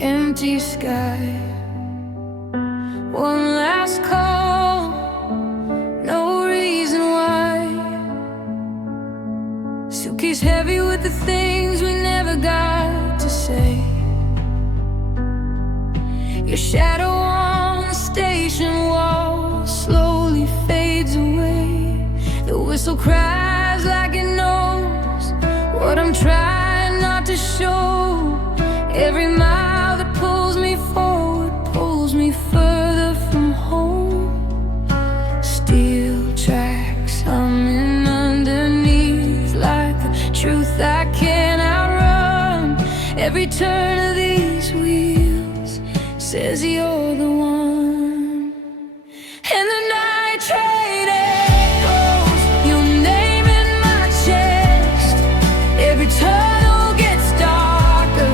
empty sky. One last call, no reason why. Suitcase heavy with the things we never got to say. Your shadow on the station wall slowly fades away. The whistle cries like it knows what I'm trying not to show. Every mile that pulls me forward pulls me further from home. Steel tracks humming underneath like the truth I can't outrun. Every turn of these wheels says you're the one. And the night train echoes your name in my chest. Every tunnel gets darker,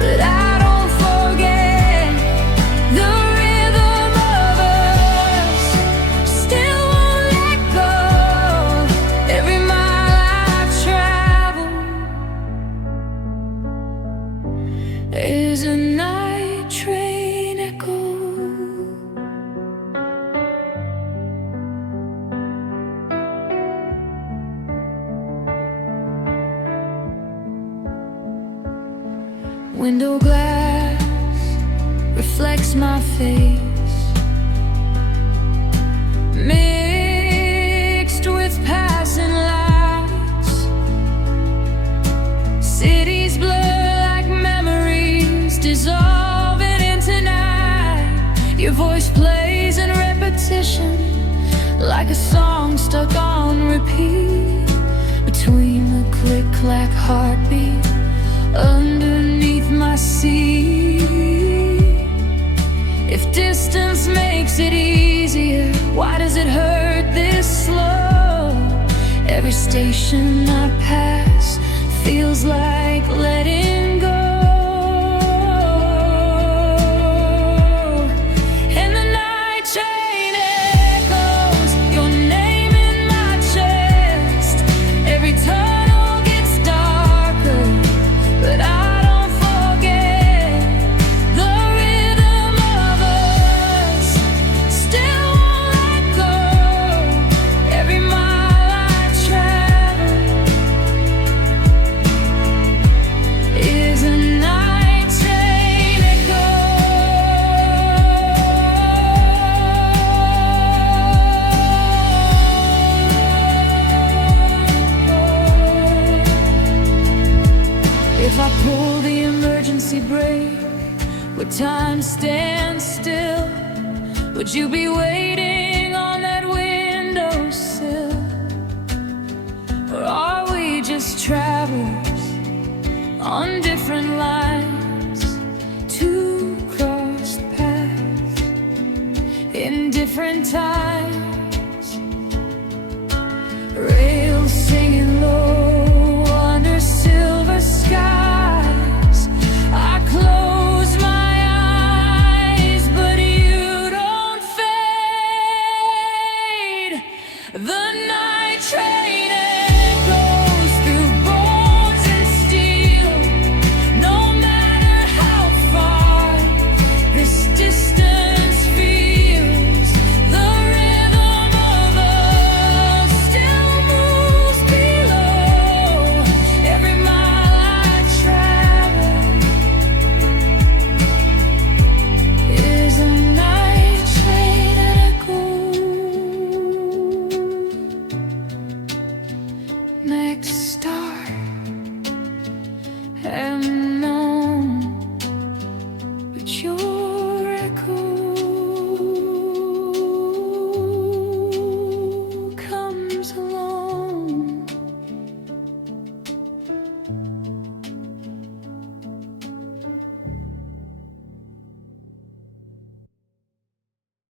but I don't forget the rhythm of us. Still won't let go. Every mile I've traveled is a night train echo. Window glass reflects my face, mixed with passing lights. Cities blur like memories dissolving into night. Your voice plays in repetition like a song stuck on repeat. Between the click-clack heartbeat underneath my seat. If distance makes it easier, why does it hurt this slow? Every station I pass feels like letting go. And the night train echoes your name in my chest. Every tunnel gets darker, but I don't forget the rhythm of us. Still won't let go. Every mile I travel is a night train echo. If I pull the emergency brake, would time stand still? Would you be waiting on that windowsill? Or are we just travelers on different lines, two crossed paths in different times?